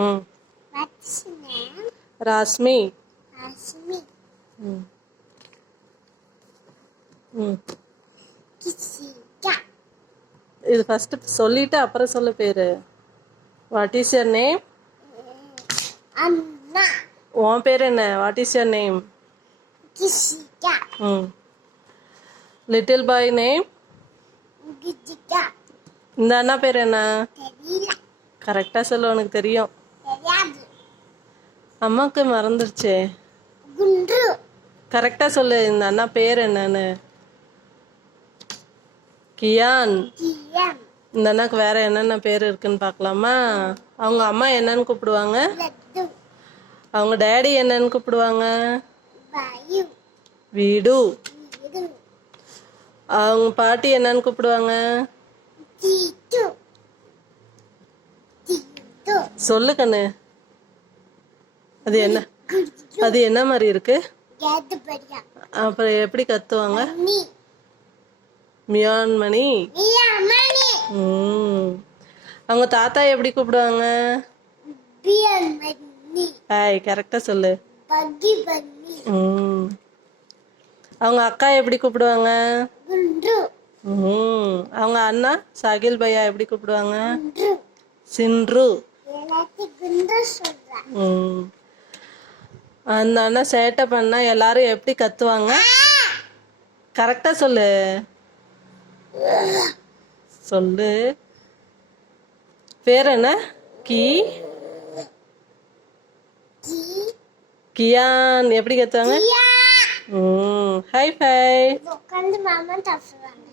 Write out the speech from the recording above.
ம் What's name? Rasmi Asmi. ம் ம் Kishika. இது ஃபர்ஸ்ட் சொல்லிட்டு அப்புறம் சொல்ல பேரு. What is your name? Anna. உன் பேர் என்ன? What is your name? Kishika. ம் லிட்டில் பாய் நேம்? Gijika. இந்த அண்ணா பேர் என்ன? Terila. கரெக்டாக சொல்லு, உனக்கு தெரியும். Teriyadu. அம்மாவுக்கு மறந்துருச்சே. Gundru. கரெக்டாக சொல்லு, இந்த அண்ணா பேர் என்னன்னு. கியான். Kiam. இந்த அண்ணாக்கு வேற என்னென்ன பேர் இருக்குன்னு பார்க்கலாமா? அவங்க அம்மா என்னன்னு கூப்பிடுவாங்க? Laddu. அவங்க டேடி என்னன்னு கூப்பிடுவாங்க? Bayu. வீடு. Viru. அவங்க பாட்டி என்னன்னு கூப்பிடுவாங்க? Titu. Titu. சொல்லு கண்ணு. அது என்ன? Gurju. அது என்ன மாதிரி இருக்கு? Gadu bariya. அப்புறம் எப்படி கத்துவாங்க? Ni. மியான் மணி. Niya mani. அவங்க தாத்தா எப்படி கூப்பிடுவாங்க? Bian mani. ஏய் கரெக்டா சொல்லு. Bagi bani. அவங்க அக்கா எப்படி கூப்பிடுவாங்க? Gundru. அவங்க அண்ணா சாகில் பையா எப்படி கூப்பிடுவாங்க? Gundru. சின்ரு. எல்லாத்தையும் குண்டு சொல்றேன். அந்த அண்ணா சேட்டை பண்ணா எல்லாரும் எப்படி கத்துவாங்க? கரெக்டா சொல்லு. சொல்லு. பேர் என்ன? கியான் எப்படி கத்துவாங்க? கியா. High five. உட்காந்து மாமா தப்புவாங்க.